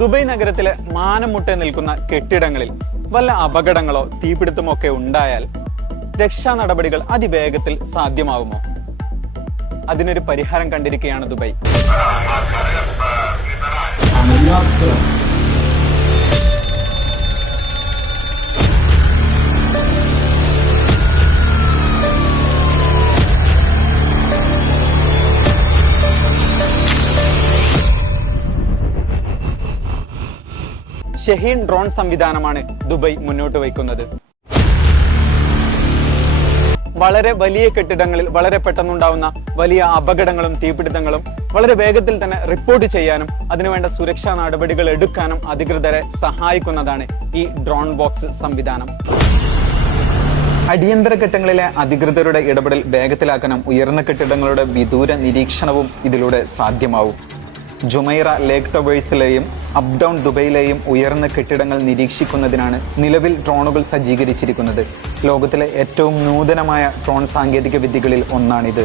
Dubai നഗരത്തിലെ മാനം മുട്ടെ നിൽക്കുന്ന കെട്ടിടങ്ങളിൽ വല്ല അപകടങ്ങളോ തീപിടുത്തമോ ഒക്കെ ഉണ്ടായാൽ രക്ഷാ നടപടികൾ അതിവേഗത്തിൽ സാധ്യമാകുമോ? അതിനൊരു പരിഹാരം കണ്ടിരിക്കുകയാണ് ദുബൈ. ഷഹീൻ ഡ്രോൺ സംവിധാനമാണ് ദുബൈ മുന്നോട്ട് വയ്ക്കുന്നത്. വളരെ വലിയ കെട്ടിടങ്ങളിൽ വളരെ പെട്ടെന്നുണ്ടാവുന്ന വലിയ അപകടങ്ങളും തീപിടുത്തങ്ങളും വളരെ വേഗത്തിൽ തന്നെ റിപ്പോർട്ട് ചെയ്യാനും അതിനുവേണ്ട സുരക്ഷാ നടപടികൾ എടുക്കാനും അധികൃതരെ സഹായിക്കുന്നതാണ് ഈ ഡ്രോൺ ബോക്സ് സംവിധാനം. അടിയന്തര ഘട്ടങ്ങളിലെ അധികൃതരുടെ ഇടപെടൽ വേഗത്തിലാക്കാനും ഉയർന്ന കെട്ടിടങ്ങളുടെ വിദൂര നിരീക്ഷണവും ഇതിലൂടെ സാധ്യമാവും. ജുമൈറ ലേക്ക് ടവേഴ്സിലെയും അപ് ഡൗൺ ദുബൈയിലെയും ഉയർന്ന കെട്ടിടങ്ങൾ നിരീക്ഷിക്കുന്നതിനാണ് നിലവിൽ ഡ്രോണുകൾ സജ്ജീകരിച്ചിരിക്കുന്നത്. ലോകത്തിലെ ഏറ്റവും നൂതനമായ ഡ്രോൺ സാങ്കേതിക വിദ്യകളിൽ ഒന്നാണിത്.